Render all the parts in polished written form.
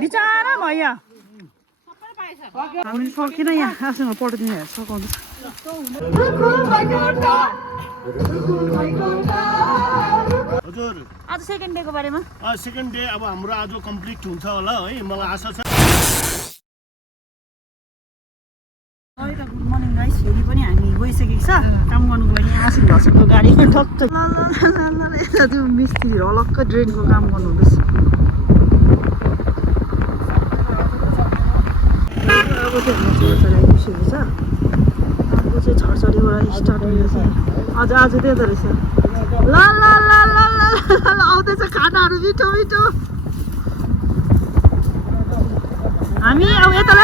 बिचारा भैया हामी सकिन यहाँ आसँग पठाइदिने सघाउँछ हजुर आज सेकेन्ड डेको बारेमा सेकेन्ड डे अब हाम्रो आज कम्प्लिट हुन्छ होला है मलाई आशा छ गुड मर्निङ गाइस फेरि पनि हामी गइसकेको छ काम गर्नुको लागि आसिन हस्पिटलको गाडीमा ठक्क यता त्यो मिस्त्रीहरू अलग्ग ड्रेनको काम गर्नु हुँदैछ अब चाहिँ हाम्रो छरछरी आइपुगेको छ अब चाहिँ छरछरीबाट स्टार्ट हुँदैछ आज त्यता रहेछ ल ल ल ल ल आउँदैछ खानाहरू मिठो मिठो हामी अब यता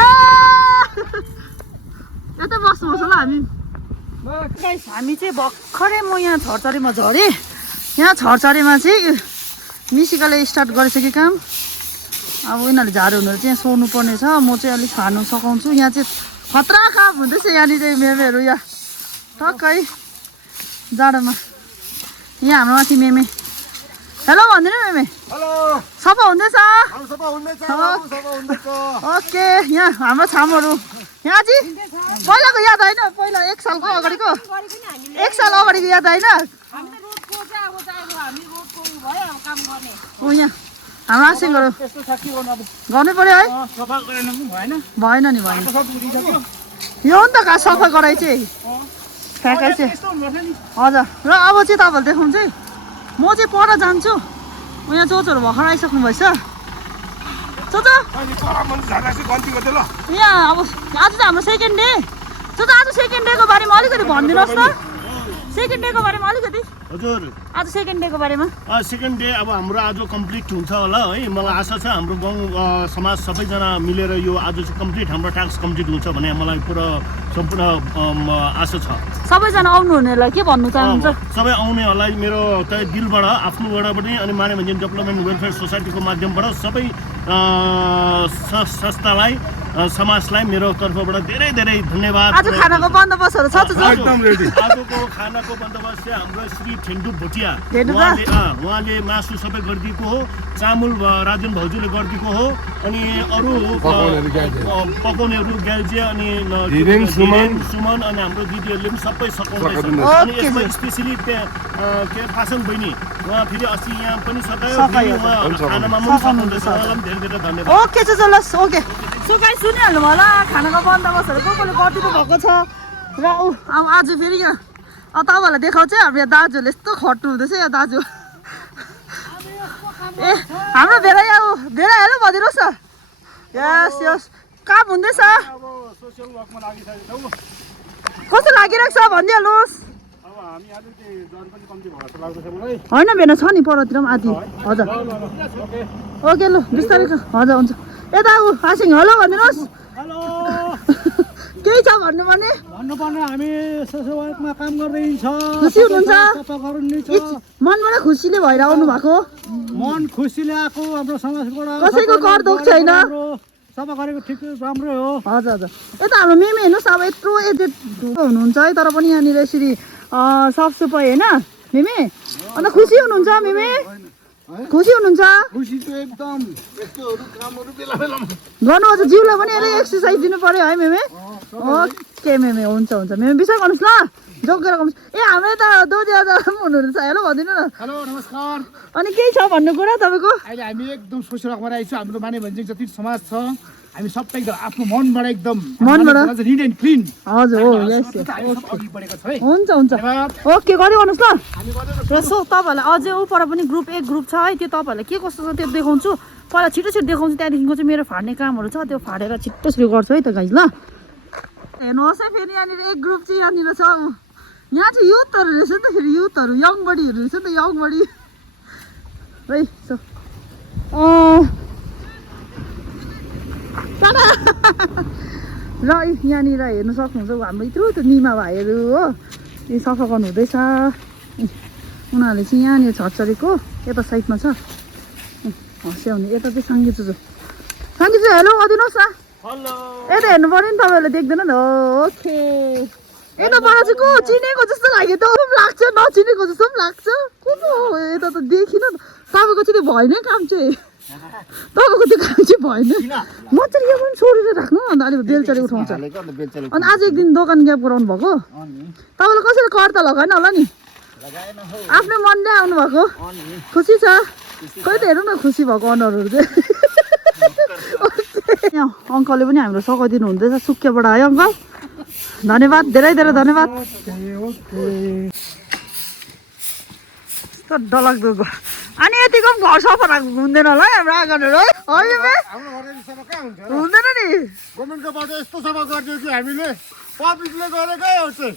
बस्नुपर्छ ल हामी चाहिँ भर्खरै म यहाँ छरछरीमा झरेँ यहाँ छरछरीमा चाहिँ मिसिकाले स्टार्ट गरिसक्यो काम अब उनीहरूले झारे हुनेहरू चाहिँ सोर्नु पर्ने छ म चाहिँ अलिक खानु सघाउँछु यहाँ चाहिँ खतरा काम हुँदैछ यहाँनिर चाहिँ मेमेहरू यहाँ टक्कै जाडोमा यहाँ हाम्रो माथि मेमे हेलो भन्दैन मेमे सफा हुँदैछ ओके यहाँ हाम्रो छामहरू यहाँ चाहिँ पहिलाको याद होइन पहिला 1 सालको अगाडिको 1 साल अगाडिको याद होइन यहाँ हाम्रो आसिङहरू गर्नु पर्यो है भएन नि भएन यो हो नि त घाँस सफा गराइ चाहिँ फ्याँकाइ चाहिँ हजुर र अब चाहिँ तपाईँहरू देखाउँछ है म चाहिँ पर जान्छु यहाँ चोचहरू भर्खर आइसक्नु भएछ चोचो यहाँ अब आज चाहिँ हाम्रो सेकेन्ड डे चोचो आज सेकेन्ड डेको बारेमा अलिकति भनिदिनुहोस् न सेकेन्ड डेको बारेमा अलिकति हजुर आज सेकेन्ड डेको बारेमा सेकेन्ड डे अब हाम्रो आज कम्प्लिट हुन्छ होला है मलाई आशा छ हाम्रो गाउँ समाज सबैजना मिलेर यो आज चाहिँ कम्प्लिट हाम्रो टास्क कम्प्लिट हुन्छ भन्ने मलाई पुरा सम्पूर्ण आशा छ सबैजना आउनुहुनेलाई के भन्नु चाहनुहुन्छ सबै आउनेहरूलाई मेरो तय दिलबाट आफ्नोबाट पनि अनि मानव डेभलपमेन्ट वेलफेयर सोसाइटीको माध्यमबाट सबै संस्थालाई समाजलाई मेरो तर्फबाट धेरै धेरै धन्यवाद आज खानाको बन्दोबस्तहरू छ एकदम रेडी आजको खानाको बन्दोबस्त चाहिँ हाम्रो श्री ठेन्डु भोटिया उहाँले मासु सबै गरिदिएको हो चामल राजन भाउजूले गरिदिएको हो अनि अरू पकाउनेहरू ग्याल्जे अनि सुमन अनि हाम्रो दिदीहरूले पनि सबै सघाउँदैछ अनि यसमा स्पेसली के फासन बहिनी उहाँ फेरि अस्ति यहाँ पनि सघायो खानामा पनि सघाउँदैछ उहाँलाई पनि धेरै धेरै धन्यवाद ओके चलस् ओके सो गाइस सुनिहाल्नु होला खानाको बन्दोबस्तहरू कसले गरिदिनु भएको छ र अब आज फेरि यहाँ तपाईँहरूलाई देखाउँछ हाम्रो यहाँ दाजुहरूले यस्तो खट्नु हुँदैछ यहाँ दाजु ए हाम्रो भेला यहाँ भेला हेलो भनिदिनुहोस् न यस यस काम हुँदैछ कस्तो लागिरहेको छ भनिदिइहाल्नुहोस् होइन भेना छ नि परतिर पनि आदि हजुर ओके लु बिस्तारै हजुर हुन्छ यता आसिङ हेलो भनिदिनुहोस् केही छ भन्नुपर्ने हामी सोसल वर्कमा काम गर्दैछ खुसी हुनुहुन्छ मनबाट खुसीले भएर आउनु भएको मन खुसीले आएको हाम्रो समाजबाट कसैको कर दुख छैन सफा गरेको ठिक राम्रै हो हजुर हजुर यता हाम्रो मेमे हेर्नुहोस् अब यत्रो एजेड हुनुहुन्छ है तर पनि यहाँनिर यसरी साफसफाइ होइन मेमे अन्त खुसी हुनुहुन्छ मेमे खुसी हुनुहुन्छ गर्नुपर्छ जिउलाई पनि यसले एक्सर्साइज दिनु पर्यो है मेमे ओके मेमे हुन्छ हुन्छ मेमे विषय गर्नुहोस् ल जोगेर गर्नुहोस् ए हाम्रो यता दोजी आजा पनि हुनुहुन्छ हेलो भनिदिनु न हेलो नमस्कार अनि केही छ भन्नु कुरा तपाईँको अहिले हामी एकदम सोसियल वर्कमा आइछु हाम्रो माने भन्ने जति समाज छ हामी सबै एकदम आफ्नो मनबाट एकदम निट एन्ड क्लिन हजुर हो यस हुन्छ हुन्छ ओके गरिदिनुहोस् ल यसो तपाईँहरूलाई अझै उपर पनि ग्रुप एक ग्रुप छ है त्यो तपाईँहरूलाई के कस्तो छ त्यो देखाउँछु पहिला छिटो देखाउँछु त्यहाँदेखिको चाहिँ मेरो फाड्ने कामहरू छ त्यो फाडेर छिटो गर्छु है त गाइज ल हेर्नुहोस् है फेरि यहाँनिर एक ग्रुप चाहिँ यहाँनिर छ यहाँ चाहिँ युथहरू रहेछ नि त फेरि युथहरू यङ बडीहरू रहेछ नि त यङ बडी है सो र यहाँनिर हेर्नु सक्नुहुन्छ हाम्रो यत्रो त्यो निमा भाइहरू हो यो सफा गर्नु हुँदैछ उनीहरूले चाहिँ यहाँनिर छरछरीको यता साइडमा छ हँस्याउने यता चाहिँ साङ्गे हेलो गरिदिनुहोस् न यता हेर्नु पऱ्यो नि तपाईँहरूले देख्दैन नि ओके यताबाट चाहिँ को चिनेको जस्तो लाग्यो त लाग्छ नचिनेको जस्तो पनि लाग्छ को यता त देखिन त तपाईँको चाहिँ त्यो भएन काम चाहिँ तपाईँको त्यो काम चाहिँ भएन मजाले यो पनि छोडेर राख्नु अन्त अलिक बेलचाले उठाउँछ अनि आज एक दिन दोकान ग्याप गराउनु भएको तपाईँले कसरी कर त लगाएन होला नि आफ्नै मनले आउनु भएको खुसी छ खै त हेरौँ न खुसी भएको अनुहारहरू चाहिँ अङ्कलले पनि हाम्रो सघाइदिनु हुँदैछ सुकियाबाट है अङ्कल धन्यवाद धेरै धेरै धन्यवाद यस्तो डरलाग्दो अनि यतिको पनि घर सफा राख्नु हुँदैन होला है हाम्रो आँगनहरू है हुँदैन नि गभर्मेन्टकोबाट यस्तो सफा गरिदियो कि हामीले पब्लिकले गरेकै हो चाहिँ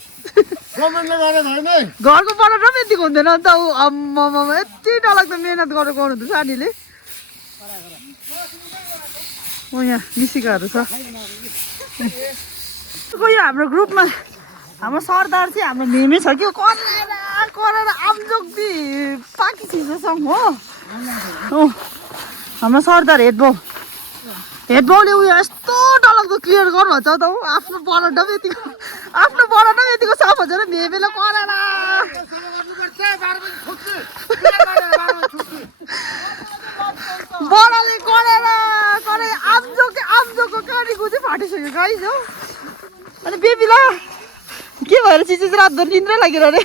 गभर्मेन्टले गरेको होइन है घरको पराठा पनि यतिको हुँदैन अन्त ऊ आम्मामा यति डरलाग्दो मेहनत गरेर गर्नुहुँदैछ सानीले ओ यहाँ मिसिकाहरू छ यो हाम्रो ग्रुपमा हाम्रो सरदार चाहिँ हाम्रो मेमे छ कि कराएर आमजोग्दी पाकी चिजसँग हो हाम्रो सरदार हेडबाउले उयो यस्तो डरलाग्दो क्लियर गर्नुहुन्छ त ऊ आफ्नो पराठा पनि यतिको साफ हुन्छ र मेमेले कराएर बडाले गरेर आमजोगको काँडीको चाहिँ फाटिसक्यो गाइस हो अनि बेबीलाई के भएर चिज रातभरि निन्द्रै लागेर अरे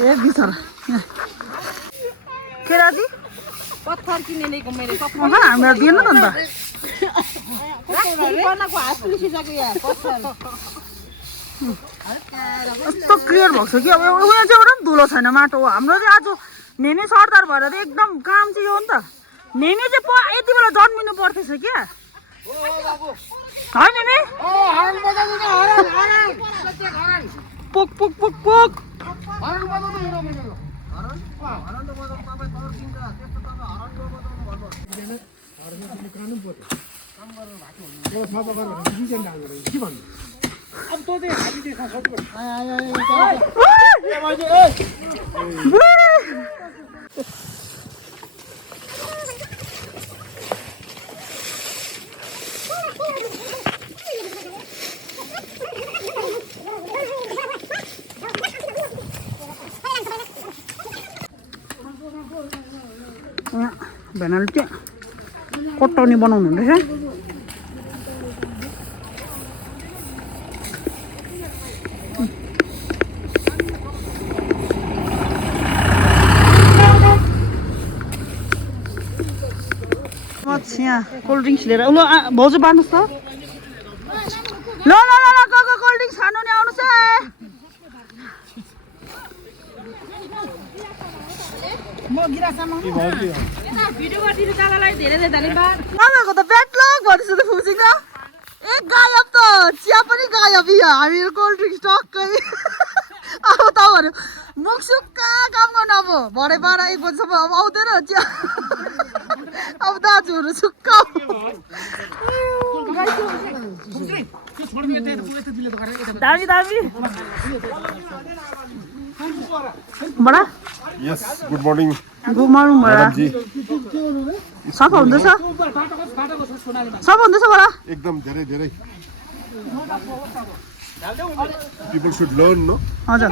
ए बिचरा के राजी पत्थर किने ल्याएको मैले हामीलाई दिएन त अन्त कस्तो क्लियर भएको छ कि अब उयो चाहिँ एउटा पनि धुलो छैन माटो हो हाम्रो चाहिँ आज मेमे सरदार भएर चाहिँ एकदम काम चाहिँ यो हो नि त मेमे चाहिँ यति बेला जन्मिनु पर्थेछ क्या है मेमे पोक पोक पोक पोक अब तो चाहिँ हामी देख्न सक्छौँ भेनाले चाहिँ कटौनी बनाउनु हुँदैछ यहाँ कोल्ड ड्रिङ्क्स लिएर ल भाउजू बाँड्नुहोस् त ल ल ल ल कोल्ड ड्रिङ्क्स खानु नि आउनुहोस् है म गिरासम्म भिडियो गरिदिनु दादालाई धेरै धेरै धन्यवाद तपाईँको त ब्याकलग भनेपछि त फुसिङ एक गायब त चिया पनि गायब यहाँ हामीहरू कोल्ड ड्रिङ्क्स टक्कै अब तपाईँहरू मुखसुक्का काम गर्नु अब भरे 12-1 बजीसम्म अब आउँदैन चिया अब दाजुहरू सुक्का दामी दामी बडा यस गुड मर्निङ गुड मर्निङ बडा सफा हुँदैछ सफा हुँदैछ बडा एकदम धेरै धेरै people should learn no हजुर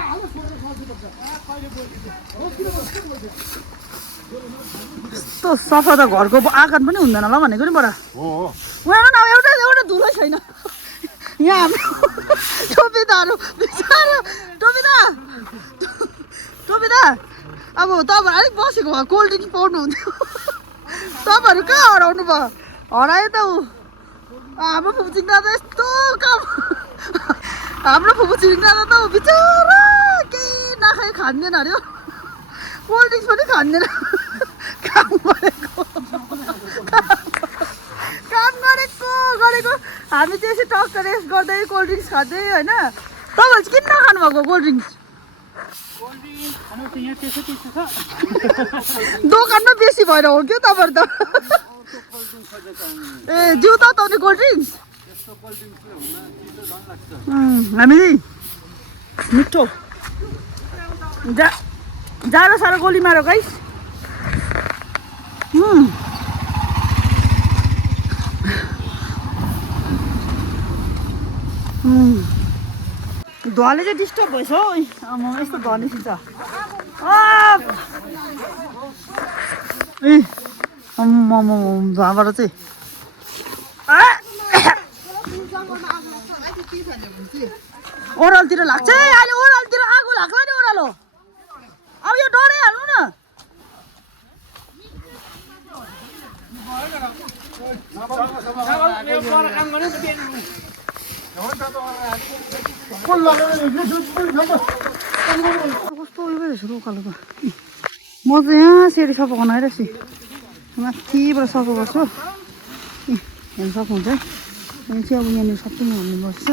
यस्तो सफा त घरको आँगन पनि हुँदैन होला भनेको नि बडा हो हेर्नु न एउटा धुलो छैन यहाँ हाम्रो टोपीदाहरू बिचारा टोपीदा अब तपाईँ अलिक बसेको भए कोल्ड ड्रिङ्क्स पाउनु हुन्थ्यो तपाईँहरू कहाँ हराउनु भयो हरायो त ऊ हाम्रो फुपुचिङ दादा यस्तो काम हाम्रो फुपुचिङ दादा त बिचारा केही नखाइ खाँदैन अरे कोल्ड ड्रिङ्क्स पनि खाँदैन काम गरेको हामी चाहिँ यसो टक्क रेस्ट गर्दै कोल्ड ड्रिङ्क्स खाँदै होइन तपाईँहरू चाहिँ किन नखानु भएको कोल्ड ड्रिङ्क्स दोकानमा बेसी भएर हो क्या तपाईँहरू त ए जिउ ताउने कोल्ड ड्रिङ्क्स हामी चाहिँ मिठो जाडो साह्रो गोली मारो गाइस धुवाले चाहिँ डिस्टर्ब भएछ हौ यस्तो धुवा निस्किन्छ ए झ्वाबाट चाहिँ ओह्रालोतिर लाग्छ है अहिले ओह्रालोतिर आगो लाग्ला नि ओह्रालो अब यो डराइहाल्नु न कस्तो उयो रहेछ उकालोको म चाहिँ यहाँ सेरी सफा गर्न आइरहेछु माथिबाट सफा गर्छु हेर्नु सक्नुहुन्छ है यहाँ चाहिँ अब यहाँनिर सबै हाल्नुपर्छ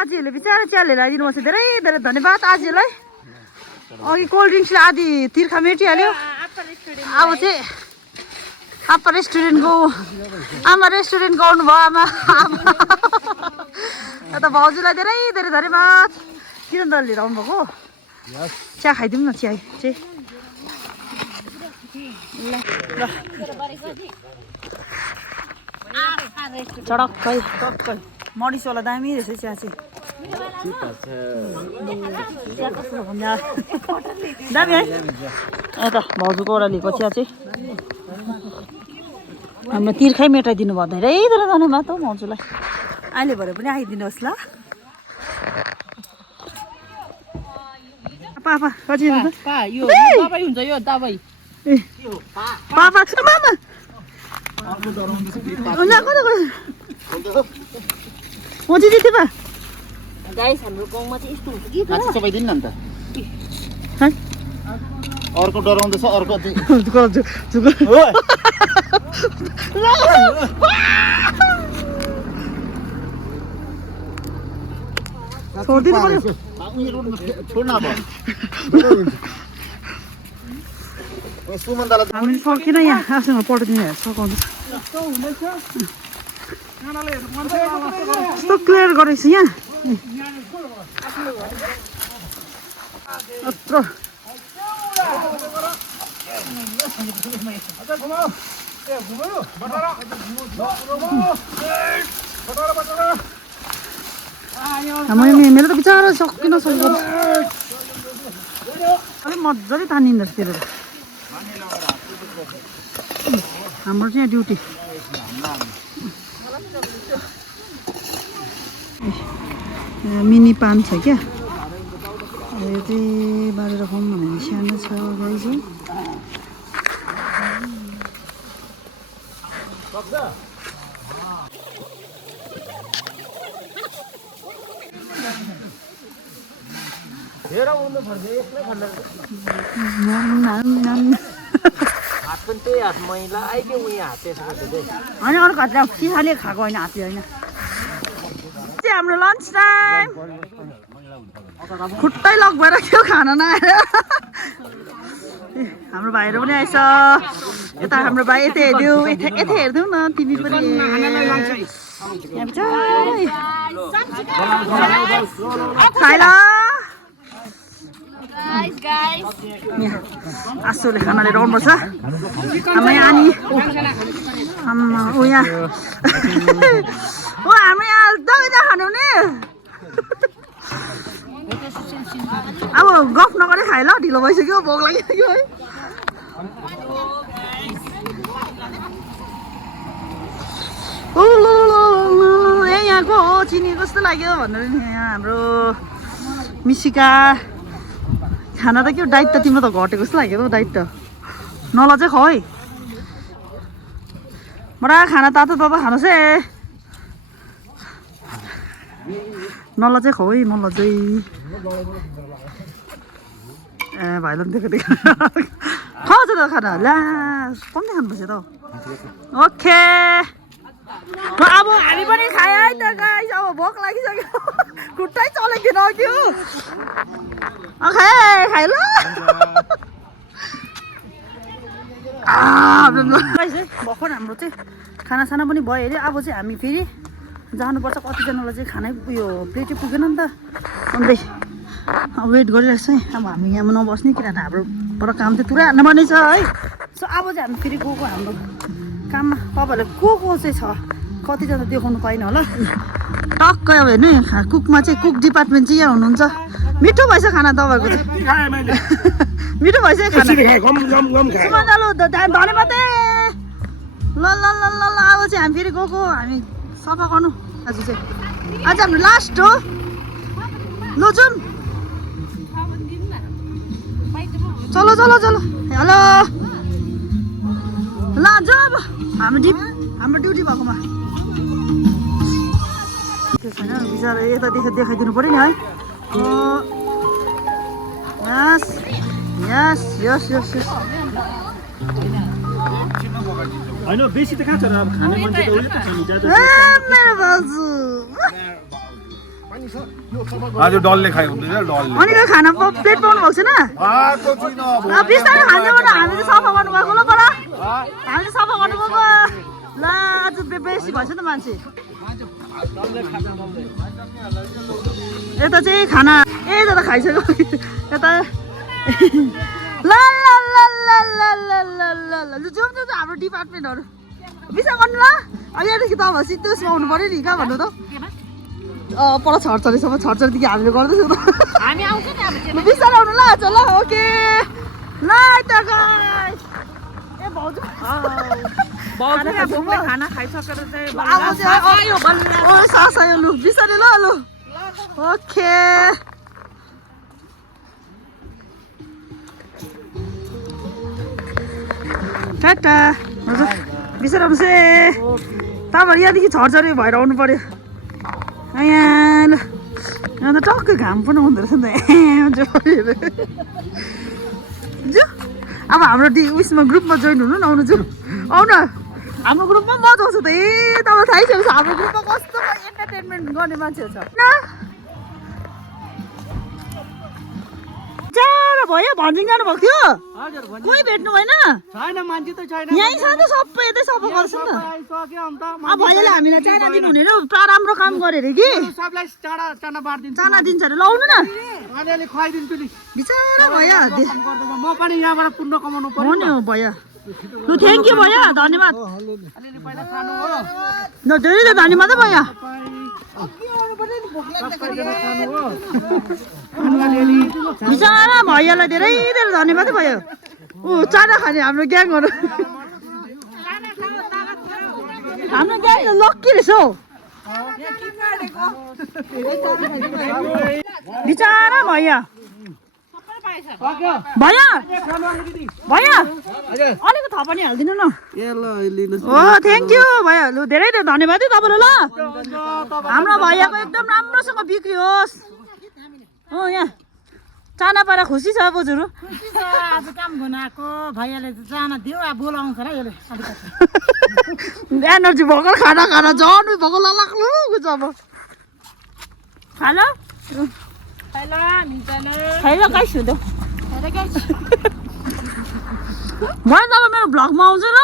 आजीहरूले बिचारा च्यालेर आइदिनु पर्छ धेरै धेरै धन्यवाद आजीलाई अघि कोल्ड ड्रिङ्क्सले आधी तिर्खा मेटिहाल्यो अब चाहिँ आप्पा रेस्टुरेन्टको आमा रेस्टुरेन्टको आउनुभयो आमा यता भाउजूलाई धेरै धेरै धन्यवाद किन त लिएर आउनुभएको चिया खाइदिउँ न चिया चाहिँ चडक्कै टक्कै मरिचवाला दामी रहेछ चिया चाहिँ दामी है यता भाउजूको ओह्रालो लिएको चिया चाहिँ हाम्रो तिर्खै मेटाइदिनु भयो धेरै धेरै धन्यवाद हो भाउजूलाई अहिले भरे पनि आइदिनुहोस् ल पापा कति यो दबाई हुन्छ यो दबाई पापा मामा म चाहिँ दिदी पा गाइस हाम्रो गाउँमा चाहिँ यस्तो हुन्छ कि माथि चपाइदिनु न अन्त अर्को डराउँदैछ अर्को छोडिदिनु पर्यो छोड्न अब हामीले सकिन यहाँ आफूसँग पठाइदिनु सघाउँदैछ कस्तो क्लियर गरेको छु यहाँ यत्रो मेरो त बिचारा सकिन सक्नु अलिक मजाले तानिँदो रहेछ त्यो हाम्रो चाहिँ यहाँ ड्युटी मिनी पान छ क्या यो चाहिँ बारेर खाउँ भने सानो छ गाई चाहिँ होइन अर्को हातले सिसाले खाएको होइन हातले होइन हाम्रो लन्च टाइम खुट्टै लक भएर के खाना नआएर हाम्रो भाइहरू पनि आएछ यता हाम्रो भाइ यता हेरिदिउ यता हेरिदिउ न तिमी पनि खाइल आसुले खाना लिएर आउनुपर्छ हाम्रो यहाँ अनि ऊ यहाँ ओ हाम्रो यहाँ दबाई खानु नि अब गफ नगरे खाएँ ल ढिलो भइसक्यो भोक लागिसक्यो है ए यहाँको हो चिनी कस्तो लाग्यो भनेर नि यहाँ हाम्रो मिसिका खाना त के डाइट त तिम्रो त घटेको जस्तो लाग्यो त डाइट त नलजै खाऊ है बडा खाना तातो तातो खानुहोस् है नलजै खाऊ है नलजै ए भाइलाई पनि दिएको खाउँछ त खाना ला कम्ती खानुपर्छ त ओके अब हामी पनि खायो है त गाइस अब भोक लागिसक्यो खुट्टै चलेको नक्यो खाए ल भर्खर हाम्रो चाहिँ खानासाना पनि भयो अरे अब चाहिँ हामी फेरि जानुपर्छ कतिजनालाई चाहिँ खानै उयो प्लेटै पुगेन नि त अन्त वेट गरिरहेको छ है अब हामी यहाँ नबस्ने किनभने हाम्रोबाट काम चाहिँ तुरा हान्नुपर्ने छ है सो अब चाहिँ हामी फेरि गएको हाम्रो काममा तपाईँहरूले को चाहिँ छ कतिजना देखाउनु पाएन होला टक्कै अब हेर्नु कुकमा चाहिँ कुक डिपार्टमेन्ट चाहिँ यहाँ हुनुहुन्छ मिठो भएछ खाना तपाईँहरूको चाहिँ मिठो भएछ खाना सुमन्दालु धन्यवाद ल ल ल ल ल अब चाहिँ हामी फेरि गएको हामी सफा गर्नु आज चाहिँ आज हाम्रो लास्ट हो ल जाउँ चलो चलो चलो हेलो ल जाउँ अब हाम्रो ड्युटी भएकोमा त्यो छैन बिचरा यता देखाइदिनु पऱ्यो नि है यस यस यस यस यस होइन बेसी त कहाँ छ र अब खाने मान्छे त उयो त छ नि ज्यादा मेरो बाजु आज डलले खायो हुँदैन डलले अनि के खाना प्लेट पाउनु भएको छैन बिस्तारै खान्छ भने हामी चाहिँ सफा गर्नु गएको ल पर हामी चाहिँ सफा गर्नु गएको ल आज बेसी भएछ नि त मान्छे यता चाहिँ खाना यता त खाइसक्यो यता ल ल ल ल ल ल ल ल ल जाउँ जाउँ हाम्रो डिपार्टमेन्टहरू बिसा गर्नु ल यहाँदेखि त अब सिधै आउनु पऱ्यो नि कहाँ भन्नु त पर छरछरीसम्म छरछरीदेखि हामीले गर्दैछौँ त हामी आउँछ नि अब बिस्तारै आउनु ल आज ल ओके ल त गाइस ए भाउजू खाना खाइसकेर चाहिँ अब चाहिँ ओ सासायो लु बिस्तारै ल लु ओके टाटा हजुर बिस्तारै आउनुहोस् है तपाईँहरू यहाँदेखि छरछरी भएर आउनु पऱ्यो यहाँ ल यहाँ त टक्कै घाम पनि हुँदो रहेछ नि त जो अब हाम्रो उयसमा ग्रुपमा जोइन हुनु न आउनु जाउँ आउनु हाम्रो ग्रुपमा मजा आउँछ त ए तपाईँ थाहै छ हाम्रो ग्रुपमा कस्तो एन्टरटेनमेन्ट गर्ने मान्छेहरू छ जाडो भयो भन्जिङ जानुभएको थियो कोही भेट्नु भएन यहीँ छ त सबै यतै सफा गर्छ नि त अब भैयाले हामीलाई चाना दिनु हुने र पुरा राम्रो काम गरे अरे कि चाना दिन्छ अरे लाउनु न बिचरा भैया म पनि यहाँबाट पुण्य कमाउनु हो नि हो भैया लु थ्याङ्क यू भैया धन्यवाद ल धेरै धेरै धन्यवाद है भैया बिचरा भैयालाई धेरै धेरै धन्यवाद है भैया ऊ चाना खाने हाम्रो ग्याङहरू हाम्रो ग्याङ लक्की रहेछ हौ बिचरा भैया भैया भैया अलिक थपनी हालिदिनु न ओ थ्याङ्क यू भैया लु धेरै धेरै धन्यवाद है तपाईँलाई ल हाम्रो भैयाको एकदम राम्रोसँग बिक्री होस् हो यहाँ चाना पारा खुसी छ बोजूहरू आज काम बनाएको भैयाले चाना दियो अब बोलाउँछ र यसले एनर्जी भर्खर खाना खाना झन् भर्खर लाग्नु अब खाना खाइल गाइस हुँदो म तपाईँ मेरो भ्लगमा आउँछु ल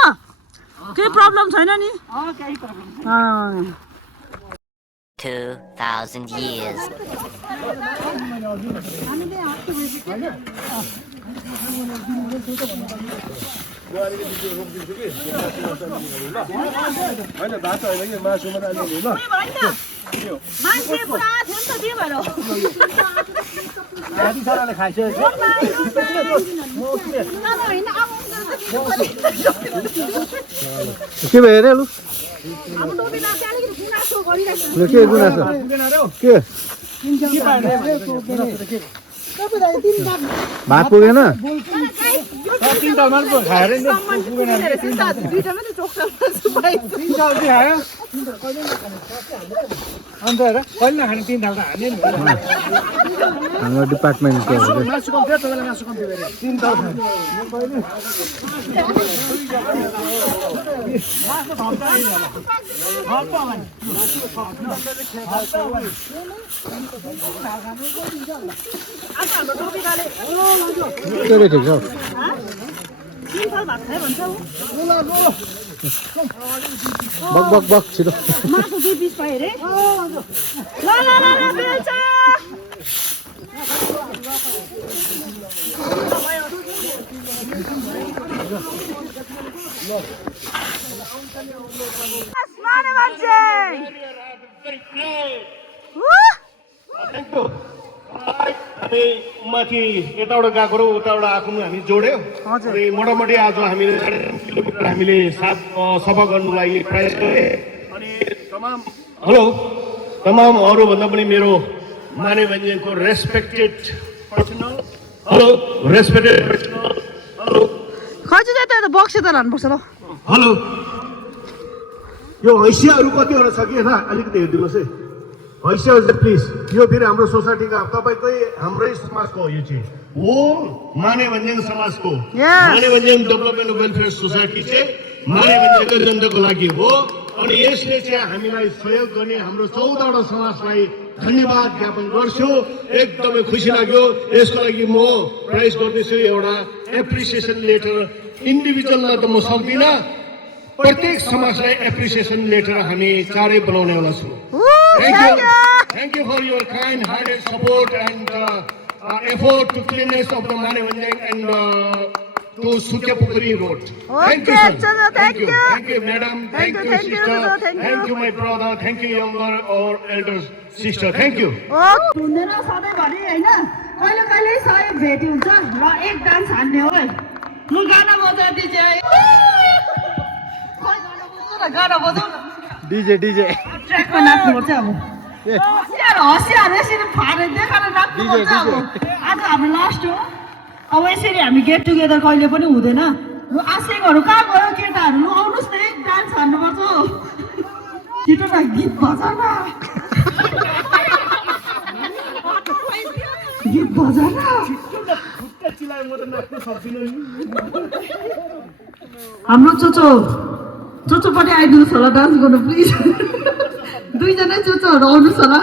केही प्रब्लम छैन नि 2,000 years. मान्छे पुरा थियो नि त त्यही भएर के भयो अरे लु के गुनासो के भात पुगेन हाम्रो डिपार्टमेन्टको बक छिटो मासु 2 पिस पाए रे ल ल ल ल बेल्छ माने मान्छे हामी माथि यताबाट गएको र उताबाट आएको हामी जोड्यो अनि मोटामोटी आज हामीले 3.5 किलोमिटर हामीले सफा गर्नुको लागि प्रयास गरे अनि तमाम अरूभन्दा पनि मेरो माने भन्ज्याङको रेस्पेक्टेड पर्सनल खर्च चाहिँ त बक्से त लानुपर्छ ल हेलो यो हैसियाहरू कतिवटा छ कि यता अलिकति हेरिदिनुहोस् है हैसिया प्लिज यो फेरि हाम्रो सोसाइटीका तपाईँकै हाम्रै समाजको हो यो चाहिँ हो माने भन्ज्याङ समाजको माने भन्ज्याङ डेभलपमेन्ट वेलफेयर सोसाइटी चाहिँ माने भन्ज्याङको जनताको लागि हो अनि यसले चाहिँ हामीलाई सहयोग गर्ने हाम्रो 14वटा समाजलाई धन्यवाद ज्ञापन गर्छु एकदमै खुसी लाग्यो यसको लागि म प्राइज गर्दैछु एउटा एप्रिसिएसन लेटर इन्डिभिजुअललाई त म सक्दिनँ प्रत्येक समाजलाई एप्रिसिएसन लेटर हामी चाँडै बनाउनेवाला छौँ Thank you for your kind-hearted support and effort to cleanness of the Mane Vanjang and to Sukyapukuri Road. Thank you, sir. Thank you, madam. Thank you, sister. Thank you, my brother. Thank you, younger or elder sister. Thank you. हुँदैन सधैँभरि हैन कहिले कहिले सहयोग भेट हुन्छ र एक डान्स हान्ने हो है लु गाना बजाइदिए चाहिँ गाना बजाउ न डीजे ट्र्याकमा नाच्नुपर्छ अब हसियार यसरी फारेर देखाएर नाच्नुपर्छ अब आज हाम्रो लास्ट हो अब यसरी हामी गेट टुगेदर कहिले पनि हुँदैन लु आशेकहरू कहाँ गयो केटाहरू लु आउनुहोस् न एक डान्स हान्नुपर्छ छिटो न गीत बजा न गीत बजा न हाम्रो चोचोपट्टि आइदिनुहोस् होला डान्स गर्नु प्लिज दुईजनै चोचोहरू आउनुहोस् होला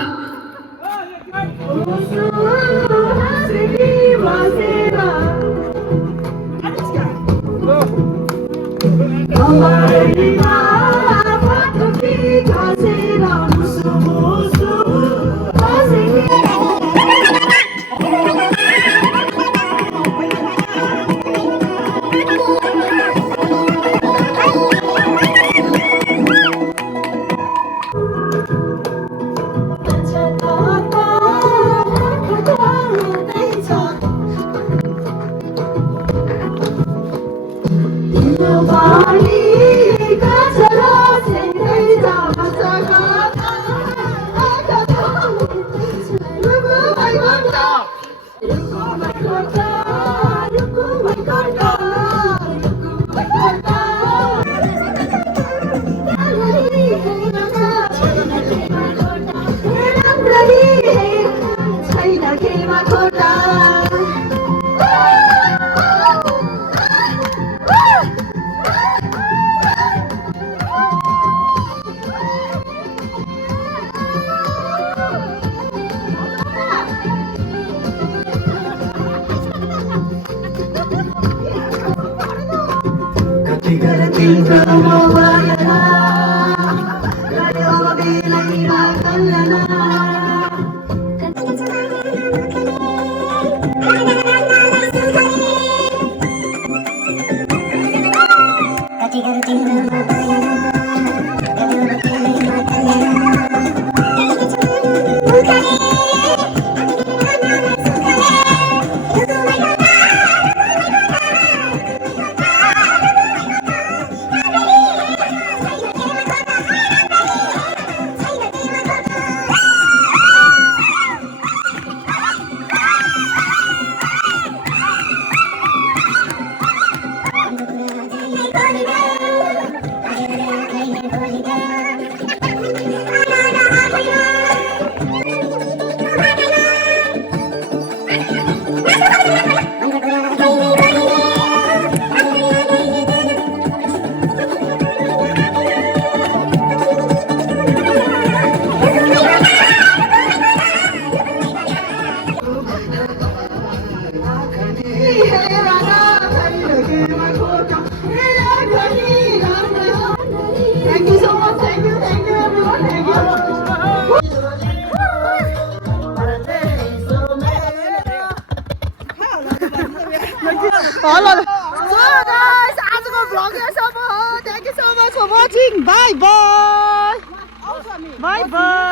ल सो गाइस आजको भ्लग यहाँसम्म हो thank you so much for watching bye bye bye by